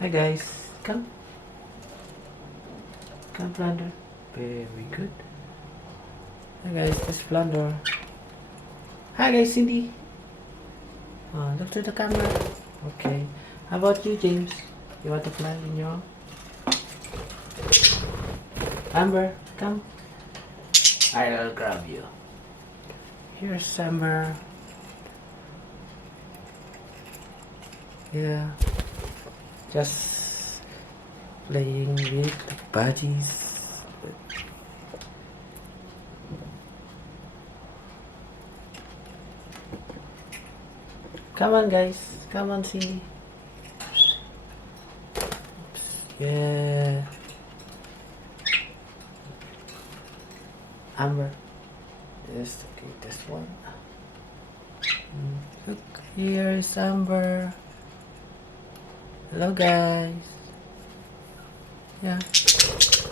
Hi guys, come. Come Plunder. Very good. Hi guys, this is Plunder. Hi guys, Cindy. Look to the camera. Okay. How about you, James? You want to fly in your Amber, come. I'll grab you. Here's Amber. Yeah. Just playing with the budgies. Come on guys. Come on, Cindy. Yeah. Amber. Just okay, this one. Look, here is Amber. Hello guys. Yeah.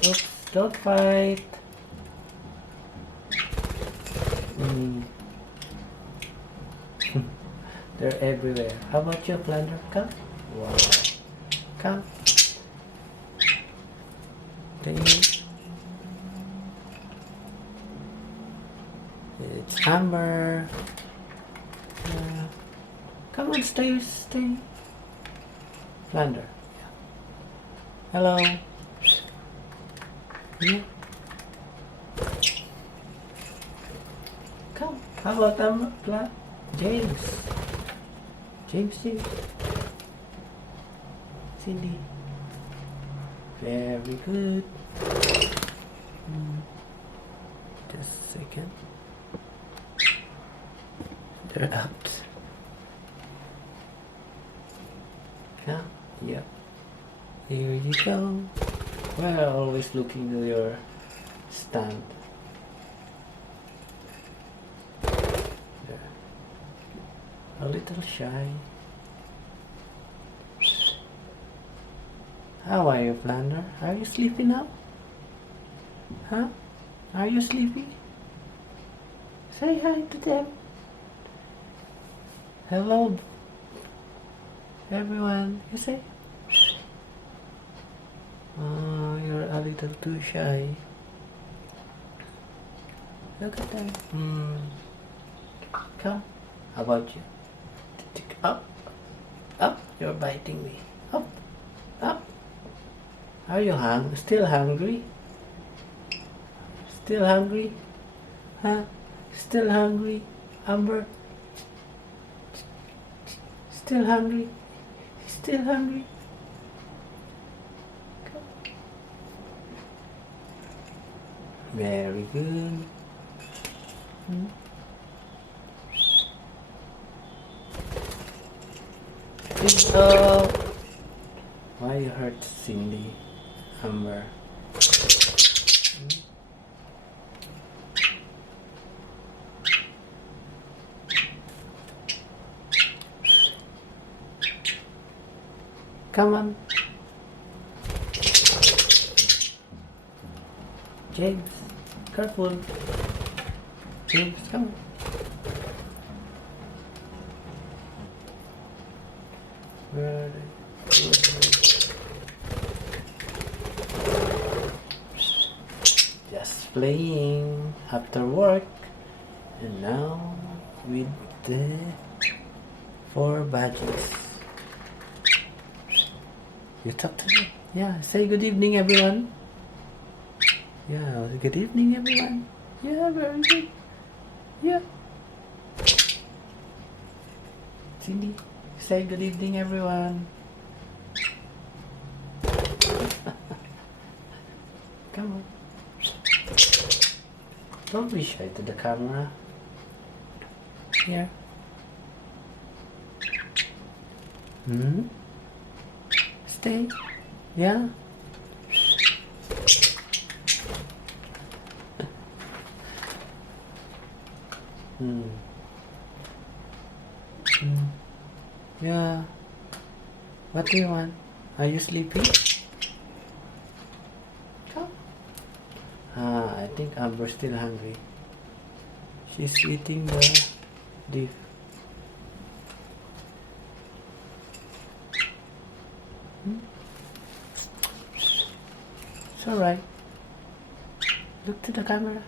Oops, don't fight. They're everywhere. How about you, Plunder? Come. Wow. Come. It's Amber. Come on, stay. Plunder. Hello. Yeah. Come. How about James? James. Cindy. Very good. Just a second. They're out. Yeah. Yep. Here you go. We're always looking to your stand. There. A little shy. How are you, Plunder? Are you sleepy now? Huh? Are you sleepy? Say hi to them. Hello, everyone. You say? Oh, you're a little too shy. Look at that. Come. How about you? Up. Up. You're biting me. Up. Up. Are you still hungry? Still hungry? Huh? Still hungry? Amber? Still hungry? Still hungry? Come. Very good. Good dog. Why you hurt Cindy? Amber. Come on. James, careful. James, come on. Where just playing after work, and now with the 4 badges. You talk to me. Yeah, say good evening, everyone. Yeah, good evening, everyone. Yeah, very good. Yeah. Cindy, say good evening, everyone. Come on. Don't be shy to the camera. Here. Stay. Yeah. Yeah. What do you want? Are you sleepy? Come. I think Amber's still hungry. She's eating the leaf. It's alright. Look to the camera.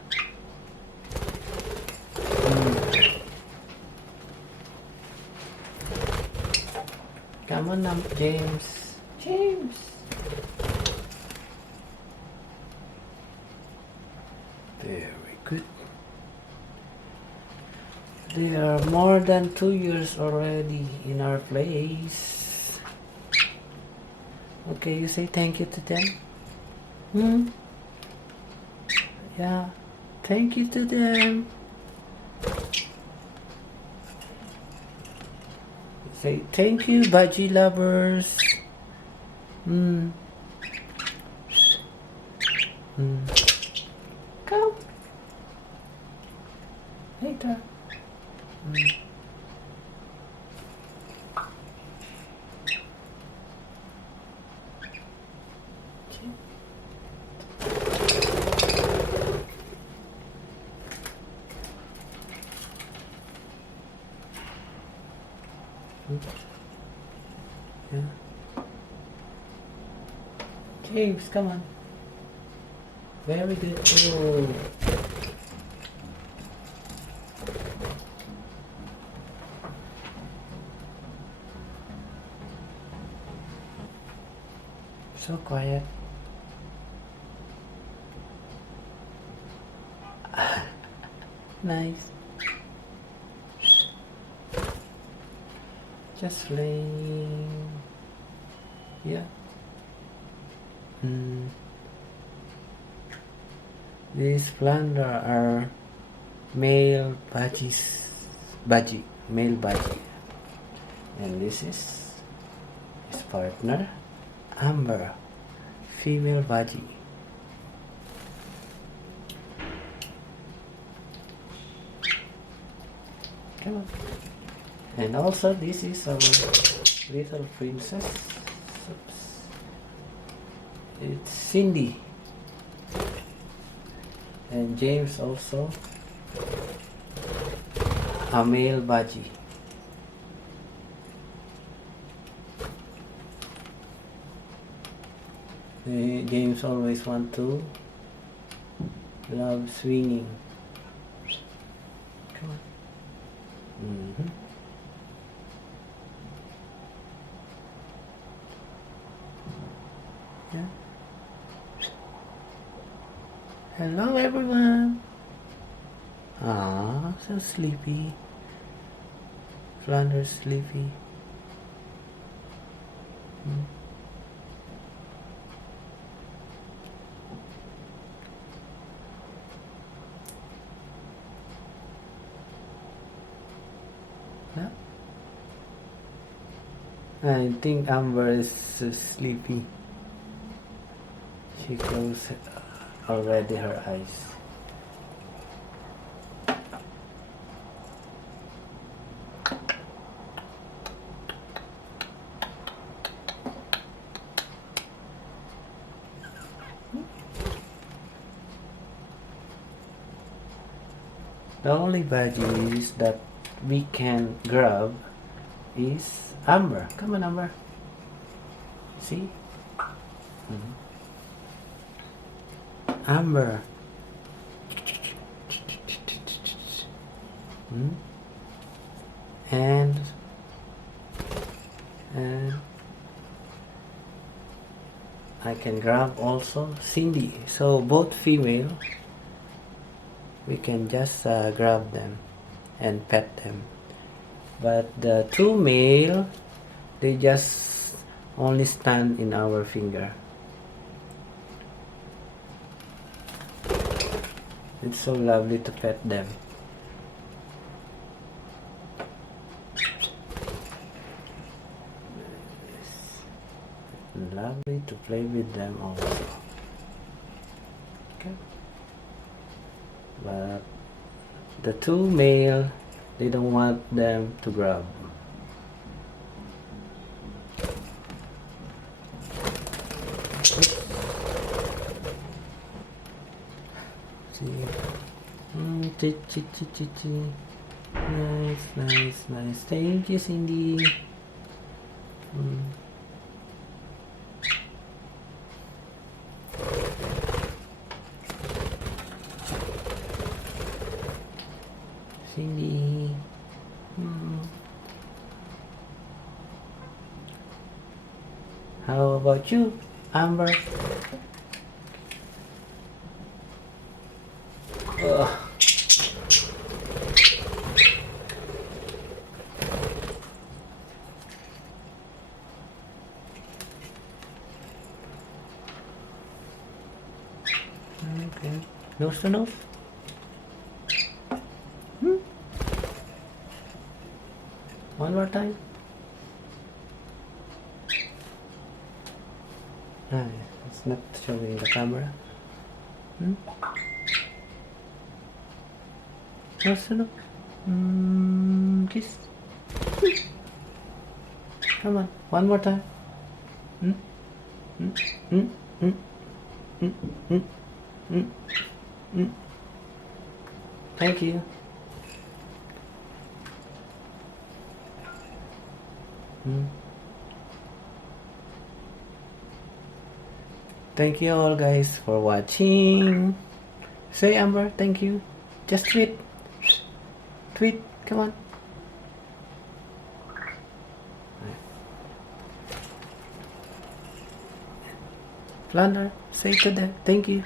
Come on now, James. James. Very good. They are more than 2 years already in our place. Okay, you say thank you to them? Yeah, thank you to them. Say thank you, Budgie lovers. Come. Later. Yeah. James, come on. Very good. Oh. So quiet. Nice. Just laying. Yeah. These flounder are male budgies. Male budgie. And this is his partner, Amber, female budgie. Come on. And also this is our little princess. Oops. It's Cindy. And James also a male budgie. James always want to love swinging. Come on. Yeah. Hello everyone. Ah, so sleepy. Flounder sleepy. Yeah. I think Amber is sleepy. She closed already her eyes. The only budgies that we can grab is Amber. Come on, Amber. See? Amber. And I can grab also Cindy. So both female, we can just grab them and pet them. But the two male, they just only stand in our finger. It's so lovely to pet them. Lovely to play with them also. Okay. But the two male, they don't want them to grab. Nice. Thank you, Cindy. How about you, Amber? Ugh. Okay. Nose to nose. One more time. It's not showing the camera. Nose to nose. Kiss. Come on. One more time. Thank you. Thank you all guys for watching. Say Amber, thank you. Just tweet. Tweet, come on. Flounder, say to them, thank you.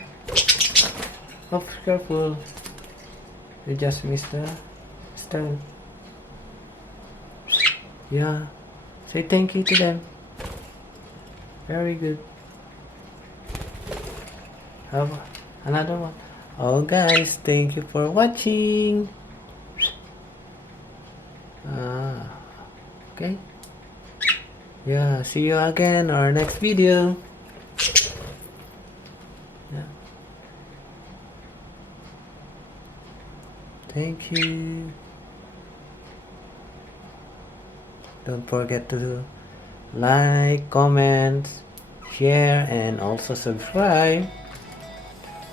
Oh, careful. You just missed the stone. Yeah. Say thank you to them. Very good. Have another one. Oh guys, thank you for watching. Okay. Yeah, see you again in our next video. Yeah. Thank you. Don't forget to like, comment, share, and also subscribe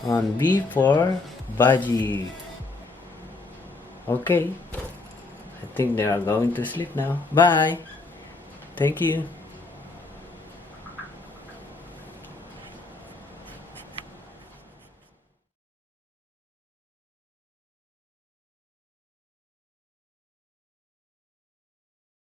on B for Budgie. Okay. I think they are going to sleep now. Bye. Thank you.